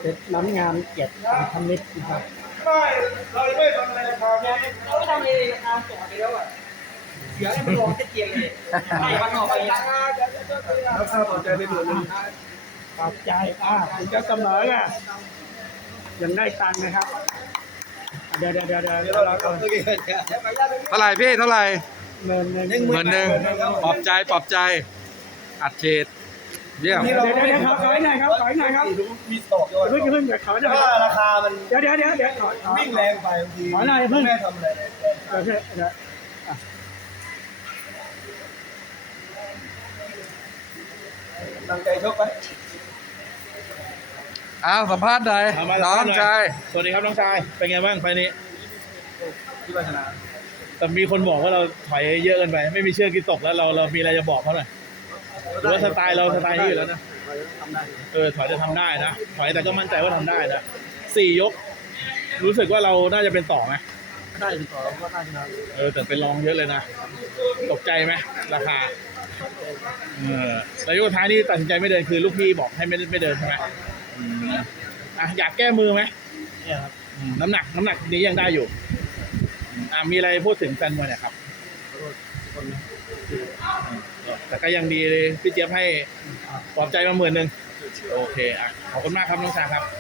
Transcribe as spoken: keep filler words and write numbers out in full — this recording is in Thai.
เป็นน้ำงามเกียรติธรรมิตรนะครับไม่เราไม่ทำอะไรราคาเนี่ยเราไม่ทำอะไรเลยราคาจอดไปแล้วอ่ะเสียให้มันลงแค่เกียร์เลยไล่มันออกไปอ่ะราคาพอใจไปหมื่นหนึ่งปลอบใจอ่าถึงจะเสมอไงยังได้ตังค์นะครับ เดี๋ยวเดี๋ยวเดี๋ยวเดี๋ยวเดี๋ยวเราเราต้องกินกันเนี่ยเท่าไหร่พี่เท่าไหร่เงินเงินหมื่นหนึ่งปลอบใจปลอบใจอัดฉีดเยี่ยมเดี๋ยวเดี๋ยวเดี๋ยวขอขอหน่อยครับขอหน่อยครับมีตกด้วยเพิ่งเพิ่งเดี๋ยวขอหน่อยถ้าราคามันเดี๋ยวเดี๋ยวเดี๋ยวเดี๋ยวขอขอวิ่งแรงไปบางทีขอหน่อยเพิ่งแม่ทำอะไรเดี๋ยวเดี๋ยวเดี๋ยวตั้งใจชกไปอ้าวสัมภาษณ์หน่อยน้องชายสวัสดีครับน้องชาย เป็นไงบ้างไฟล์นี้ที่ว่าชนะแต่มีคนบอกว่าเราถอยเยอะเกินไป ไม่มีเชือกที่ตกแล้วเราเรามีอะไรจะบอกเขาหน่อยหรือว่าสไตล์เราสไตล์นี้อยู่แล้วนะทำได้เออถอยจะทำได้นะ ถอยแต่ก็มั่นใจว่าทำได้นะสี่ยก รู้สึกว่าเราน่าจะเป็นต่อไหมได้ติดต่อก็ได้ชนะเออแต่เป็นรองเยอะเลยนะ ตกใจไหมราคา เออแล้วยกสุดท้ายนี่ตัดสินใจไม่เดินคือลูกพี่บอกให้ไม่ไม่เดินใช่ไหมอืมอ่ะอยากแก้มือไหมเนี่ยครับอืมน้ำหนักน้ำหนักนี้ยังได้อยู่อ่ามีอะไรพูดถึงแฟนมวยหน่อยครับขอโทษทุกคนนะแต่ก็ยังดีเลยพี่เจี๊ยบให้ปลอบใจมาหมื่นหนึ่งโอเคอ่ะขอบคุณมากครับน้องชายครับ